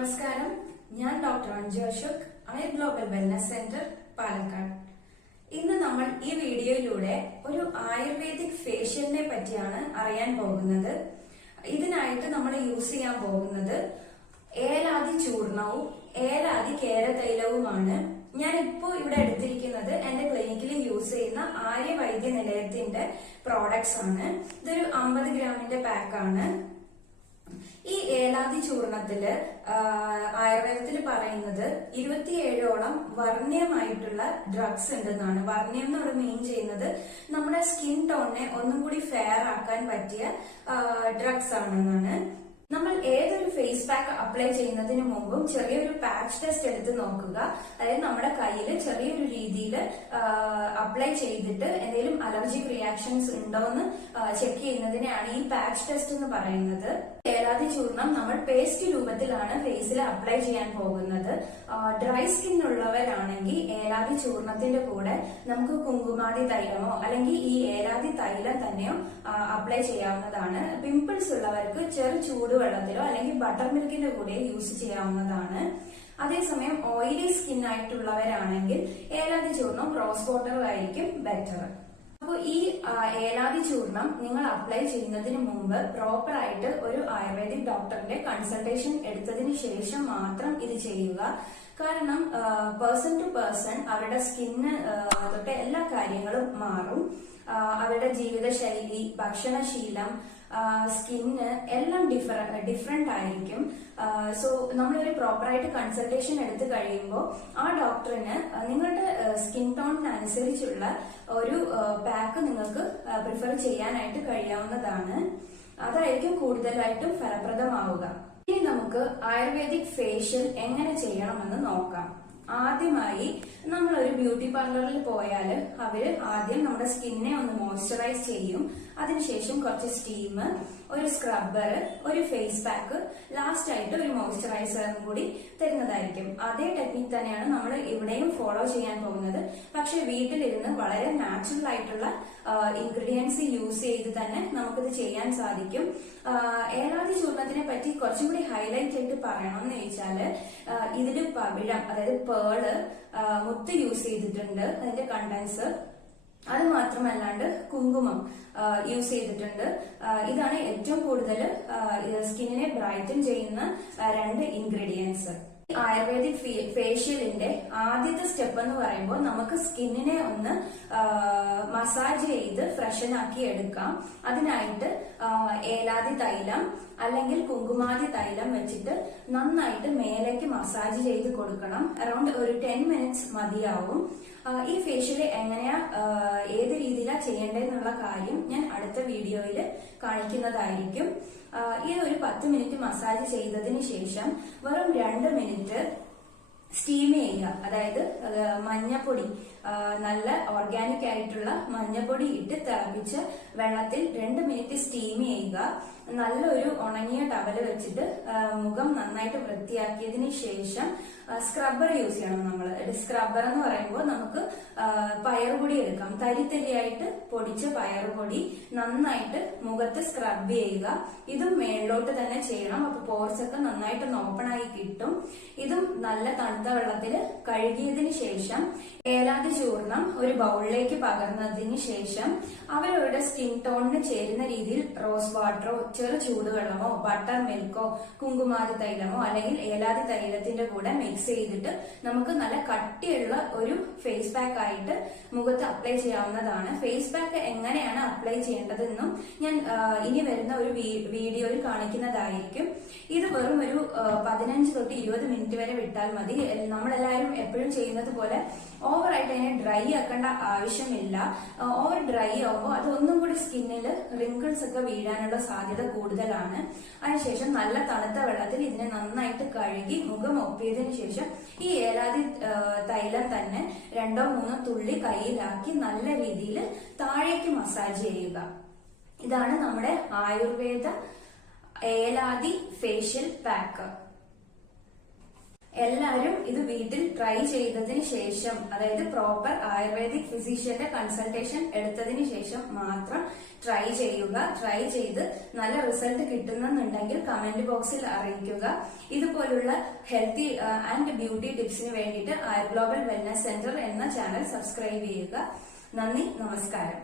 നമസ്കാരം, ഞാൻ doctor Anju Ashok, I global wellness centre, Palakkad. ഇന്ന് നമ്മൾ ഈ വീഡിയോയിലൂടെ ഒരു ആയുർവേദിക് ഫേഷ്യലിനെ പറ്റിയാണ് അറിയാൻ പോകുന്നത്. ഇതിനായിട്ട് നമ്മൾ യൂസ് ചെയ്യാൻ പോകുന്നത് ഏലാദി ചൂർണവും ഏലാദി കേരതൈലവുമാണ്. ഞാൻ ഇപ്പോൾ ഇവിടെ എടുത്തിരിക്കുന്നത് എന്റെ ക്ലിനിക്കിൽ യൂസ് ചെയ്യുന്ന ആര്യവൈദ്യ നിലയത്തിന്റെ പ്രോഡക്ട്സ് ആണ്. ഇതൊരു 50 ഗ്രാമിന്റെ പാക്കാണ്. ഈ ഏലാദി ചൂർണത്തില് ആയുർവേദത്തിൽ പറയുന്നത് 27ഓളം വർണ്ണ്യമായിട്ടുള്ള ഡ്രഗ്സ് ഉണ്ടെന്നാണ്. വർണ്ണ്യം എന്നോട് മീൻ ചെയ്യുന്നത് നമ്മുടെ സ്കിൻ ടോണിനെ ഒന്നും കൂടി ഫെയർ ആക്കാൻ പറ്റിയ ഡ്രഗ്സ് ആണെന്നാണ്. നമ്മൾ ഏതൊരു ഫേസ് പാക്ക് അപ്ലൈ ചെയ്യുന്നതിന് മുമ്പും ചെറിയൊരു പാച്ച് ടെസ്റ്റ് എടുത്ത് നോക്കുക. അതായത് നമ്മുടെ കയ്യിൽ ചെറിയൊരു രീതിയിൽ അപ്ലൈ ചെയ്തിട്ട് എന്തെങ്കിലും അലർജിക് റിയാക്ഷൻസ് ഉണ്ടോ എന്ന് ചെക്ക് ചെയ്യുന്നതിനെയാണ് ഈ പാച്ച് ടെസ്റ്റ് എന്ന് പറയുന്നത്. ഏലാദി ചൂർണം നമ്മൾ പേസ്റ്റ് രൂപത്തിലാണ് ഫേസിൽ അപ്ലൈ ചെയ്യാൻ പോകുന്നത്. ഡ്രൈ സ്കിൻ ഉള്ളവരാണെങ്കിൽ ഏലാദി ചൂർണത്തിന്റെ കൂടെ നമുക്ക് കുങ്കുമാതി തൈലമോ അല്ലെങ്കിൽ ഈ ഏലാദി തൈലം തന്നെയോ അപ്ലൈ ചെയ്യാവുന്നതാണ്. പിമ്പിൾസ് ഉള്ളവർക്ക് ചെറു ചൂടുവെള്ളത്തിലോ അല്ലെങ്കിൽ ബട്ടർ മിൽക്കിന്റെ കൂടെ യൂസ് ചെയ്യാവുന്നതാണ്. അതേസമയം ഓയിലി സ്കിൻ ആയിട്ടുള്ളവരാണെങ്കിൽ ഏലാദി ചൂർണം റോസ് വാട്ടറും ആയിരിക്കും ബെറ്റർ. അപ്പോൾ ഈ ഏലാദി ചൂർണം നിങ്ങൾ അപ്ലൈ ചെയ്യുന്നതിന് മുമ്പ് പ്രോപ്പർ ആയിട്ട് ഒരു ആയുർവേദിക് ഡോക്ടറിന്റെ കൺസൾട്ടേഷൻ എടുത്തതിന് ശേഷം മാത്രം ഇത് ചെയ്യുക. കാരണം പേഴ്സൺ ടു പേഴ്സൺ അവരുടെ സ്കിന്ന് തൊട്ട് എല്ലാ കാര്യങ്ങളും മാറും. അവരുടെ ജീവിതശൈലി, ഭക്ഷണശീലം, സ്കിന്ന് എല്ലാം ഡിഫറെന്റ് ആയിരിക്കും. സോ നമ്മളൊരു പ്രോപ്പറായിട്ട് കൺസൾട്ടേഷൻ എടുത്തു കഴിയുമ്പോൾ ആ ഡോക്ടറിന് നിങ്ങളുടെ സ്കിൻ ടോണിനനുസരിച്ചുള്ള ഒരു പാക്ക് നിങ്ങൾക്ക് പ്രിഫർ ചെയ്യാനായിട്ട് കഴിയാവുന്നതാണ്. അതായിരിക്കും കൂടുതലായിട്ടും ഫലപ്രദമാവുക. ഇനി നമുക്ക് ആയുർവേദിക് ഫേഷ്യൽ എങ്ങനെ ചെയ്യണമെന്ന് നോക്കാം. ആദ്യമായി നമ്മൾ ഒരു ബ്യൂട്ടി പാർലറിൽ പോയാൽ അവര് ആദ്യം നമ്മുടെ സ്കിന്നെ ഒന്ന് മോയ്സ്ചറൈസ് ചെയ്യും. അതിനുശേഷം കുറച്ച് സ്റ്റീം, ഒരു സ്ക്രബ്ബർ, ഒരു ഫേസ് പാക്ക്, ലാസ്റ്റ് ആയിട്ട് ഒരു മോയ്സ്ചറൈസറും കൂടി തരുന്നതായിരിക്കും. അതേ ടെക്നിക് തന്നെയാണ് നമ്മൾ ഇവിടെയും ഫോളോ ചെയ്യാൻ പോകുന്നത്. പക്ഷെ വീട്ടിലിരുന്ന് വളരെ നാച്ചുറൽ ആയിട്ടുള്ള ഇൻഗ്രീഡിയൻസ് യൂസ് ചെയ്ത് തന്നെ നമുക്കിത് ചെയ്യാൻ സാധിക്കും. ഏലാദി ചൂർണത്തിനെ പറ്റി കുറച്ചും കൂടി ഹൈലൈറ്റ് ആയിട്ട് പറയണമെന്ന് ചോദിച്ചാല് ഇതില് പവിഴം, അതായത് പേള്, മുത്ത് യൂസ് ചെയ്തിട്ടുണ്ട് അതിന്റെ കണ്ടൻസ്. അത് മാത്രമല്ലാണ്ട് കുങ്കുമം യൂസ് ചെയ്തിട്ടുണ്ട്. ഇതാണ് ഏറ്റവും കൂടുതൽ സ്കിന്നിനെ ബ്രൈറ്റൻ ചെയ്യുന്ന 2 ഇൻഗ്രീഡിയൻസ്. ആയുർവേദിക് ഫേഷ്യലിന്റെ ആദ്യത്തെ സ്റ്റെപ്പ് എന്ന് പറയുമ്പോൾ നമുക്ക് സ്കിന്നിനെ ഒന്ന് മസാജ് ചെയ്ത് ഫ്രഷൻ ആക്കി എടുക്കാം. അതിനായിട്ട് ഏലാദി തൈലം അല്ലെങ്കിൽ കുങ്കുമാതി തൈലം വെച്ചിട്ട് നന്നായിട്ട് മേലേക്ക് മസാജ് ചെയ്ത് കൊടുക്കണം. അറൌണ്ട് ഒരു 10 മിനിറ്റ്സ് മതിയാവും. ഈ ഫേഷ്യൽ എങ്ങനെയാ ഏത് രീതിയിലാണ് ചെയ്യേണ്ടതെന്നുള്ള കാര്യം ഞാൻ അടുത്ത വീഡിയോയിൽ കാണിക്കുന്നതായിരിക്കും. ഈ ഒരു 10 മിനിറ്റ് മസാജ് ചെയ്തതിന് ശേഷം വെറും 2 മിനിറ്റ് സ്റ്റീം ചെയ്യുക. അതായത് മഞ്ഞപ്പൊടി, നല്ല ഓർഗാനിക് ആയിട്ടുള്ള മഞ്ഞപ്പൊടി ഇട്ട് തിളപ്പിച്ച വെള്ളത്തിൽ 2 മിനിറ്റ് സ്റ്റീം ചെയ്യുക. നല്ലൊരു ഉണങ്ങിയ ടവല് വെച്ചിട്ട് മുഖം നന്നായിട്ട് വൃത്തിയാക്കിയതിന് ശേഷം സ്ക്രബ്ബർ യൂസ് ചെയ്യണം. നമ്മൾ സ്ക്രബ്ബർ എന്ന് പറയുമ്പോൾ നമുക്ക് പയറുപൊടി എടുക്കാം. തരിയായിട്ട് പൊടിച്ച പയറുപൊടി നന്നായിട്ട് മുഖത്ത് സ്ക്രബ് ചെയ്യുക. ഇതും മേളിലോട്ട് തന്നെ ചെയ്യണം. അപ്പൊ പോർസ് ഒക്കെ നന്നായിട്ട് ഓപ്പൺ ആയി കിട്ടും. ഇതും നല്ല തണുത്ത വെള്ളത്തിൽ കഴുകിയതിന് ശേഷം ഏലാദി ചൂർണം ഒരു ബൗളിലേക്ക് പകർന്നതിന് ശേഷം അവരവരുടെ സ്കിൻ ടോണിന് ചേരുന്ന രീതിയിൽ റോസ് വാട്ടറോ ചെറു ചൂടുവെള്ളമോ ബട്ടർ മിൽക്കോ കുങ്കുമാതി തൈലമോ അല്ലെങ്കിൽ ഏലാദി തൈലത്തിന്റെ കൂടെ മിക്സ് ചെയ്തിട്ട് നമുക്ക് നല്ല കട്ടിയുള്ള ഒരു ഫേസ് പാക്ക് ആയിട്ട് മുഖത്ത് അപ്ലൈ ചെയ്യാവുന്നതാണ്. ഫേസ് പാക്ക് എങ്ങനെയാണ് അപ്ലൈ ചെയ്യേണ്ടതെന്നും ഞാൻ ഇനി വരുന്ന ഒരു വീഡിയോയിൽ കാണിക്കുന്നതായിരിക്കും. ഇത് വെറും ഒരു 15 തൊട്ട് 20 മിനിറ്റ് വരെ വിട്ടാൽ മതി. നമ്മളെല്ലാവരും എപ്പോഴും ചെയ്യുന്നത് പോലെ ഓവറായിട്ട് അതിനെ ഡ്രൈ ആക്കേണ്ട ആവശ്യമില്ല. ഓവർ ഡ്രൈ ആവുമ്പോൾ അത് ഒന്നും കൂടി സ്കിന്നിൽ റിങ്കിൾസ് ഒക്കെ വീഴാനുള്ള സാധ്യത കൂടുതലാണ്. അതിനുശേഷം നല്ല തണുത്ത വെള്ളത്തിൽ ഇതിനെ നന്നായിട്ട് കഴുകി മുഖം ഒപ്പിയതിനു ശേഷം ഈ ഏലാദി തൈലം തന്നെ 2-3 തുള്ളി കയ്യിലാക്കി നല്ല രീതിയിൽ താഴേക്ക് മസാജ് ചെയ്യുക. ഇതാണ് നമ്മുടെ ആയുർവേദ ഏലാദി ഫേഷ്യൽ പാക്ക്. എല്ലാവരും ഇത് വീട്ടിൽ ട്രൈ ചെയ്തതിന് ശേഷം, അതായത് പ്രോപ്പർ ആയുർവേദിക് ഫിസിഷ്യന്റെ കൺസൾട്ടേഷൻ എടുത്തതിന് ശേഷം മാത്രം ട്രൈ ചെയ്യുക. ട്രൈ ചെയ്ത് നല്ല റിസൾട്ട് കിട്ടുന്നുണ്ടെങ്കിൽ കമന്റ് ബോക്സിൽ അറിയിക്കുക. ഇതുപോലുള്ള ഹെൽത്തി ആൻഡ് ബ്യൂട്ടി ടിപ്സിന് വേണ്ടിയിട്ട് ആയുർ ഗ്ലോബൽ വെൽനസ് സെന്റർ എന്ന ചാനൽ സബ്സ്ക്രൈബ് ചെയ്യുക. നന്ദി, നമസ്കാരം.